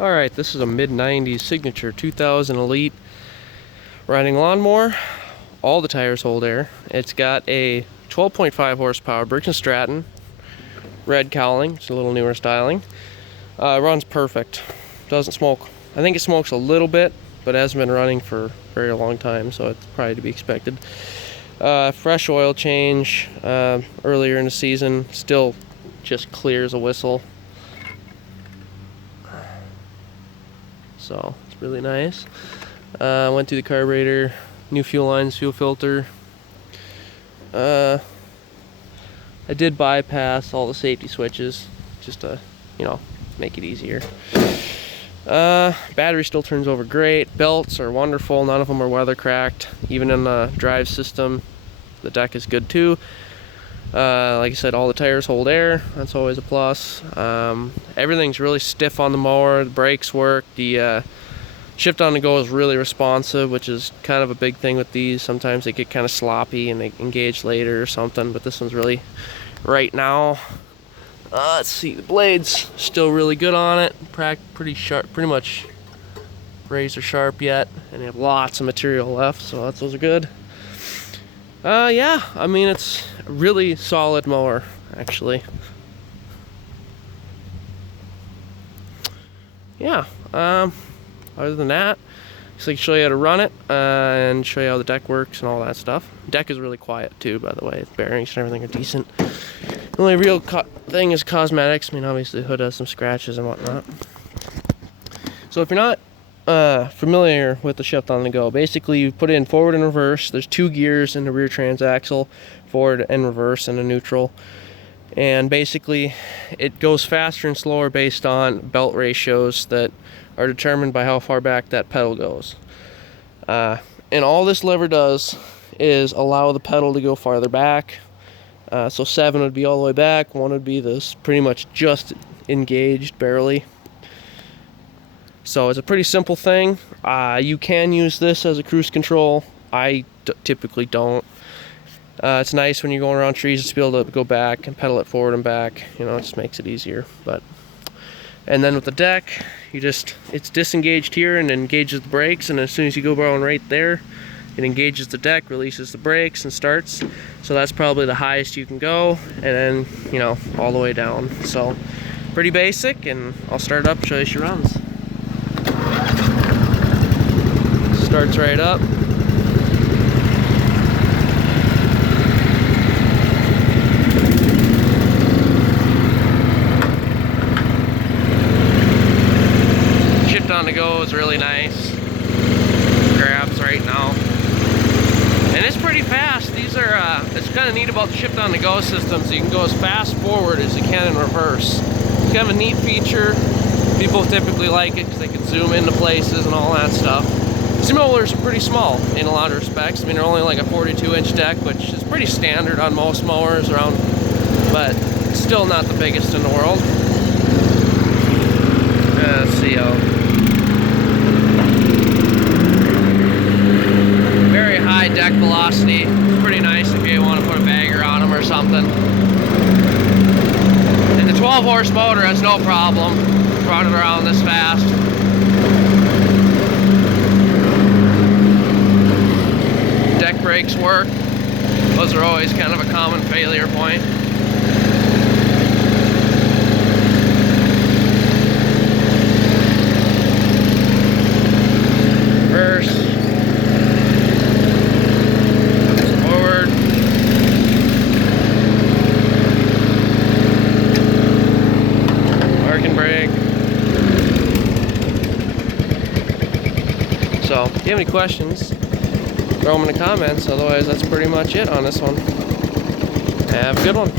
Alright, this is a mid-90s signature 2000 Elite riding lawnmower. All the tires hold air. It's got a 12.5 horsepower Briggs & Stratton red cowling. It's a little newer styling. Runs perfect. Doesn't smoke. I think it smokes a little bit, but it hasn't been running for a very long time, so it's probably to be expected. Fresh oil change earlier in the season. Still just clear as a whistle. So it's really nice. Went through the carburetor, new fuel lines, fuel filter. I did bypass all the safety switches just to, make it easier. Battery still turns over great. Belts are wonderful. None of them are weather cracked. Even in the drive system, the deck is good too. Like I said, all the tires hold air. That's always a plus. Everything's really stiff on the mower. The brakes work. The shift on the go is really responsive, which is kind of a big thing with these. Sometimes they get kind of sloppy and they engage later or something, but this one's really right now. Let's see, the blade's still really good on it. Pretty sharp, pretty much razor sharp yet, and they have lots of material left, so those are good. Yeah, I mean, it's a really solid mower, actually. Yeah, other than that, just like show you how to run it and show you how the deck works and all that stuff. Deck is really quiet too, by the way. The bearings and everything are decent. The only real thing is cosmetics. I mean, obviously the hood has some scratches and whatnot. So if you're not familiar with the shift on the go, basically you put it in forward and reverse. There's 2 gears in the rear transaxle, forward and reverse, and a neutral. And basically it goes faster and slower based on belt ratios that are determined by how far back that pedal goes. And all this lever does is allow the pedal to go farther back. So 7 would be all the way back, 1 would be this pretty much just engaged barely. So it's a pretty simple thing. You can use this as a cruise control. I typically don't. It's nice when you're going around trees just to be able to go back and pedal it forward and back. It just makes it easier. And then with the deck, it's disengaged here and engages the brakes, and as soon as you go around right there, it engages the deck, releases the brakes, and starts. So that's probably the highest you can go, and then, all the way down. So pretty basic, and I'll start it up and show you she runs. Starts right up. Shift on the go is really nice. Grabs right now. And it's pretty fast. These are, it's kind of neat about the shift on the go system, so you can go as fast forward as you can in reverse. It's kind of a neat feature. People typically like it because they can zoom into places and all that stuff. These mowers are pretty small in a lot of respects. I mean, they're only like a 42-inch deck, which is pretty standard on most mowers around, but still not the biggest in the world. Let's see how. Very high deck velocity. Pretty nice if you want to put a bagger on them or something. And the 12-horse motor has no problem running around this fast. Deck brakes work. Those are always kind of a common failure point. Reverse. Forward. Parking brake. So, if you have any questions, throw them in the comments. Otherwise, that's pretty much it on this one. Have a good one.